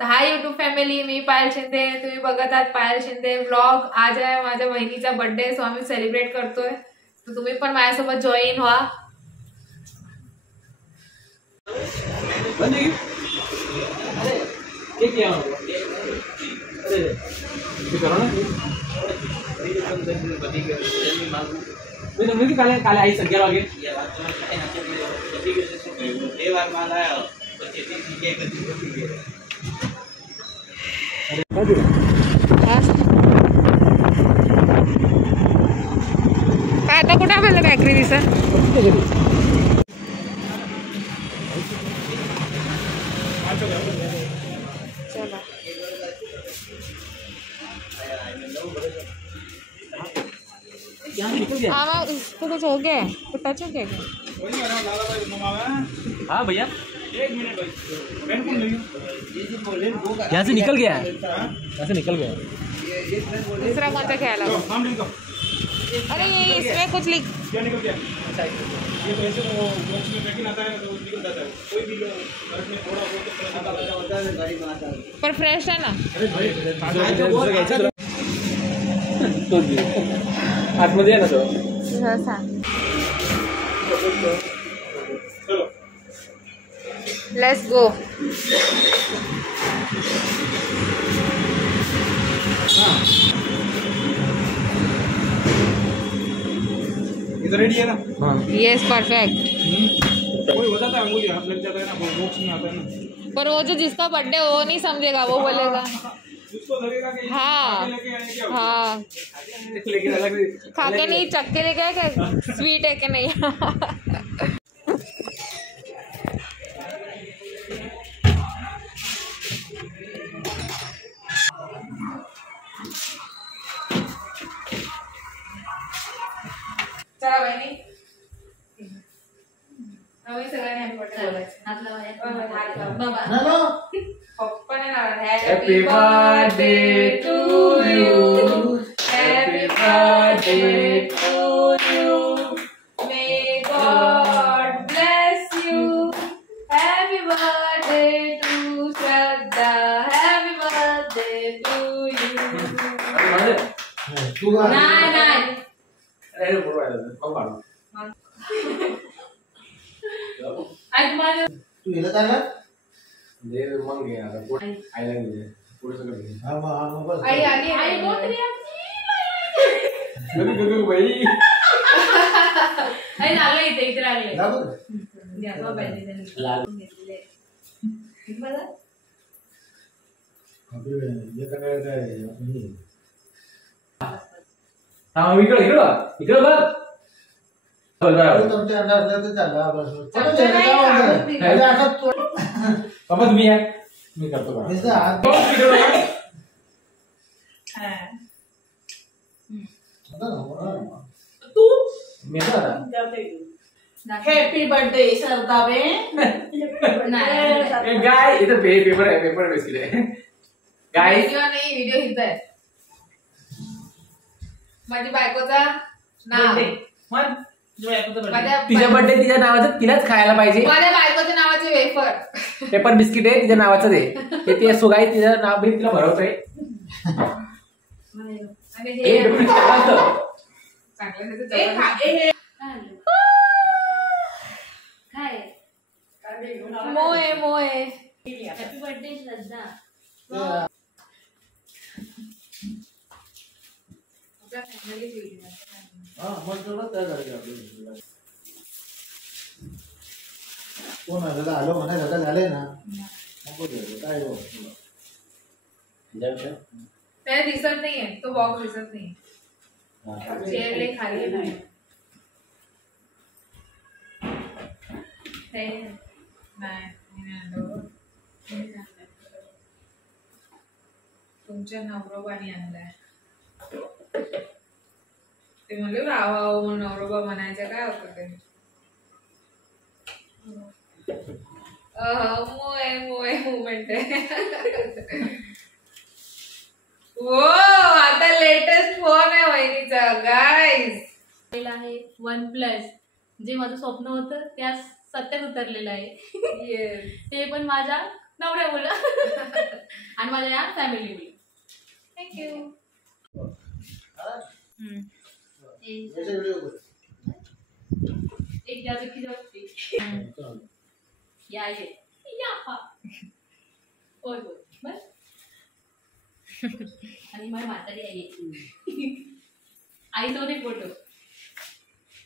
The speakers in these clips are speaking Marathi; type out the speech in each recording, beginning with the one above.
हाय युट्यूब फॅमिली, मी पायल शिंदे. तुम्ही बघत आहात पायल शिंदे ब्लॉग. आज आहे माझ्या बहिणीचा बर्थडे, सो आम्ही सेलिब्रेट करतोय. तर तुम्ही पण माझ्यासोबत जॉईन व्हा. काले आई सग्या वागे काय आता कुठे आपल्याला बॅकरी दिसत. चला हाँ इसको कुछ हो गया, तो टच हो गया. हाँ भैया यहाँ से निकल गया है, यहाँ से निकल गया. दूसरा कौन सा ख्याल है? अरे ये इसमें कुछ लिख क्या निकल गया. ये तो ऐसे वो बॉक्स में पैकिंग आता है ना, तो निकल जाता है. कोई भी घर में थोड़ा बहुत होता है गाड़ी बनाता है, पर फ्रेश है ना. अरे भाई तो आतमध्ये आहे ना तो. चलो लेट्स गो. इधर रेडी है ना. Yes perfect. कोई हो जाता है, अंगुली हाथ लग जाता है ना, बॉक्स में आता है ना. पर वो जो जिसका बर्थडे वो नहीं समझेगा, वो बोलेगा उसको लगेगा कि हाँ लेके आए क्या. हाँ लेकिन अलग खा के नहीं चख के लेके आए क्या, स्वीट है कि नहीं. चला बहिणी, आम्ही सगळ्यांनी हॅपी बर्थडे बोलायचं. पप्पा ने Happy birthday to you. Happy birthday to you. May God bless you. Happy birthday to Shraddha. Happy birthday to you. नाही नाही. अरे बोल मग बाळा. आज माझं तू हिला चालला. दे मग घे आता पोट आईला घे पुढे सगळं घे. हा मग बस. आई आली. आई बोल रे. गगग बाई. आई लागले इथे लागले. लागू. द्या बाबा लाल. घेतले. मला आपले येता काय काय आपण हा इकडे इकडे इकडे बघ. तुमच्या अंदाज तर चालला बस. बाबा तुम्ही या, मी करतो बघा. तू मी आता हैप्पी बर्थडे सरदाबेन. गाय इथं पेपर आहे, पेपर बिस्किट आहे. गाय किंवा नाही व्हिडिओ हित आहे. माझी बायकोचा नाव, तिच्या बर्थडे तिच्या नावाचं तिलाच खायला पाहिजे. माझ्या बायकोच्या नावाचे वेफर पेपर बिस्किट आहे तिच्या नावाचं दे. ते सुगाई तिचं नाव बी तिला भरवतोय. आणि हे मोये मोये. हैप्पी बर्थडे श्रद्धा. हा मग तेवढं काय करायचं आपल्याला. कोण आलं आलो म्हणा दादा झालंय ना. काय त्याला दिसत नाहीये, तो बॉक्स दिसत नाही. चेअर ले खाली नाही. तुमच्या नवरोबाने आणलाय. ते म्हणले रावा म्हणून नवरोबा म्हणायचं, काय होतं ते. मोय मोय मुवमेंट आहे. वो आता लेटेस्ट फोन आहे वहिनीचा गाइस. आहे OnePlus जे माझं स्वप्न होतं त्या सत्यात उतरलेलं आहे येस. ते पण माझ्या नवऱ्यामुळं आणि माझ्या या फॅमिलीमुळे. थँक्यू. वैसे व्हिडिओ कर. एक जादूची जगती चालेल. या ये या हा. होय होय बस. आणि माझी म्हातारी आई आईसोबत एक फोटो.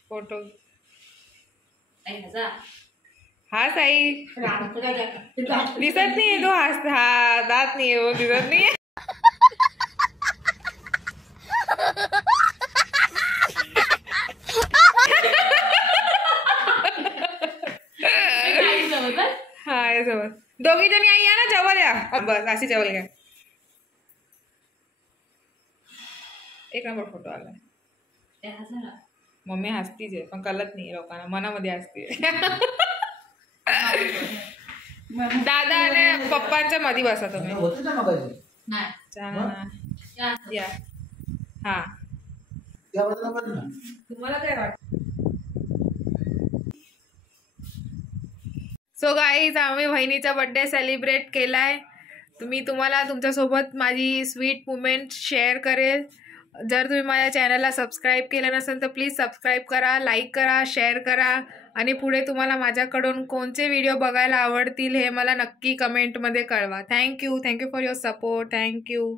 फोटो आई हसा. हा साई दिसत नाहीये तो हा दात नाहीये वो दिसत नाहीये. आईसोबत बस. हा यासोबत दोघी जणी आई या ना जवळ या. बस अशी जवळ घ्या. एक नंबर फोटो आला. ते हसा ना. मम्मी हसतीच आहे पण कळत नाही लोकांना मनामध्ये हसते. दादा आणि पप्पांच्या मध्ये बसा तुम्ही. होते ना मगाशी नाही छान. या या हा त्या बाजूला बघ ना. तुम्हाला काय वाटतं? सो गाईज आम्ही बहिणीचा बर्थडे सेलिब्रेट केलाय. तुम्हाला तुमच्यासोबत माझी स्वीट मुमेंट शेअर करेल. जर तुम्ही माझ्या चॅनलला सबस्क्राईब केलं नसेल तर प्लीज सबस्क्राईब करा, लाईक करा, शेअर करा आणि पुढे तुम्हाला माझ्याकडून कोणते व्हिडिओ बघायला आवडतील हे मला नक्की कमेंटमध्ये कळवा. Thank you for your support. Thank you.